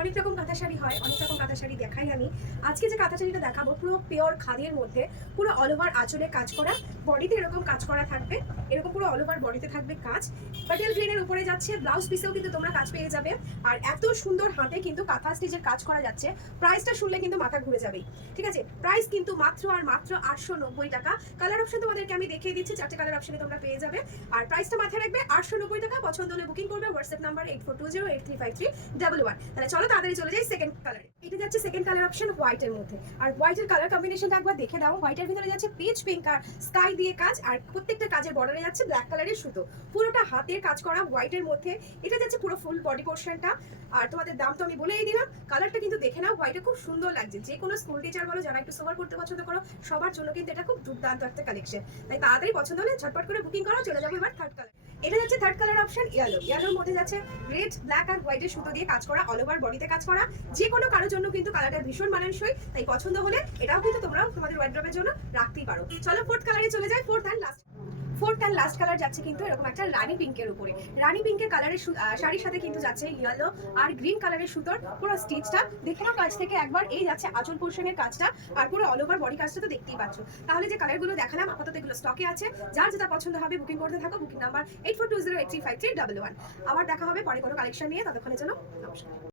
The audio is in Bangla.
অনেক রকম কাঁথা শাড়ি হয়, অনেক রকম কাঁথা শাড়ি দেখাই আমি। আজকে যে কাঁথা শাড়িটা দেখাবো পুরো পিওর খাদির মধ্যে, পুরো অল ওভার আঁচলে কাজ করা, বডিতে এরকম কাজ করা থাকবে, এরকম পুরো অল ওভার বডিতে থাকবে কাজ। পাটেল গ্রিনের উপরে যাচ্ছে, ব্লাউজ পিসেও কিন্তু তোমরা কাজ পেয়ে যাবে। আর এত সুন্দর হাতে কিন্তু কাঁথা স্টিচের কাজ করা যাচ্ছে, প্রাইসটা শুনলে কিন্তু মাথা ঘুরে যাবেই। ঠিক আছে, প্রাইস কিন্তু মাত্র আর মাত্র 890 টাকা। কালার অপশন তোমাদেরকে আমি দেখিয়ে দিচ্ছি, 4টে কালার অপশনে তোমরা পেয়ে যাবে। আর প্রাইসটা মাথায় রাখবে 890 টাকা। পছন্দ হলে বুকিং করবে, হোয়াটসঅ্যাপ নাম্বার 8420835311। তাহলে চলো তাড়াতাড়ি চলে যাই সেকেন্ড কালারে। এটা যাচ্ছে সেকেন্ড কালার অপশন হোয়াইটের মধ্যে। আর হোয়াইটের কালার কম্বিনেশনটা একবার দেখে দাও। হোয়াইটের ভিতরে যাচ্ছে পিচ পিঙ্ক আর স্কাই দিয়ে কাজ, আর প্রত্যেকটা কাজের বর্ডারে যাচ্ছে ব্ল্যাক কালারের সুতো। পুরোটা হাতের কাজ করা হোয়াইটের মধ্যে। এটা যাচ্ছে পুরো ফুল বডি পোর্শনটা। আর তোমাদের দাম তো আমি বলেই দিলাম। কালারটা কিন্তু দেখে নাও, হোয়াইটে খুব সুন্দর লাগছে। যে কোনো স্কুল টিচার বলো, যারা একটু সোভার করতে পছন্দ করো, সবার জন্য কিন্তু এটা খুব দুর্দান্ত একটা কালেকশন। তাই তাড়াতাড়ি পছন্দ হলে ঝটপট করে বুকিং করো। চলে যাবো এবার থার্ড কালার। এটা যাচ্ছে থার্ড কালার অপশন ইয়েলো। ইয়েলোর মধ্যে যাচ্ছে রেড, ব্ল্যাক আর হোয়াইটের সুতো দিয়ে কাজ করা, অল ওভার বডিতে কাজ করা। যে কোনো কারোর জন্য কিন্তু কালারটা ভীষণ মানানসই। তাই পছন্দ হলে এটাও কিন্তু তোমরা তোমাদের ওয়ার্ড্রবের জন্য রাখতেই পারো। চলো ফোর্থ কালারে চলে যাই। ফোর্থ অ্যান্ড লাস্ট কালার যাচ্ছে কিন্তু এরকম একটা রানী পিঙ্কের উপরে। রানী পিঙ্কের কালারের শাড়ির সাথে কিন্তু যাচ্ছে ইয়েলো আর গ্রিন কালারের সুতোর পুরো স্টিচটা। দেখে নাও কাজ থেকে একবার। এই যাচ্ছে আঁচল পোর্শনের কাজটা, আর পুরো অল ওভার বডি কাজটা তো দেখতেই পাচ্ছ। তাহলে যে কালারগুলো দেখালাম আপাতত এগুলো স্টকে আছে। যার যেটা পছন্দ হবে বুকিং করতে থাকো। Booking number 8420835311। আবার দেখা হবে পরে কোনো কালেকশন নিয়ে। ততক্ষণের জন্য নমস্কার।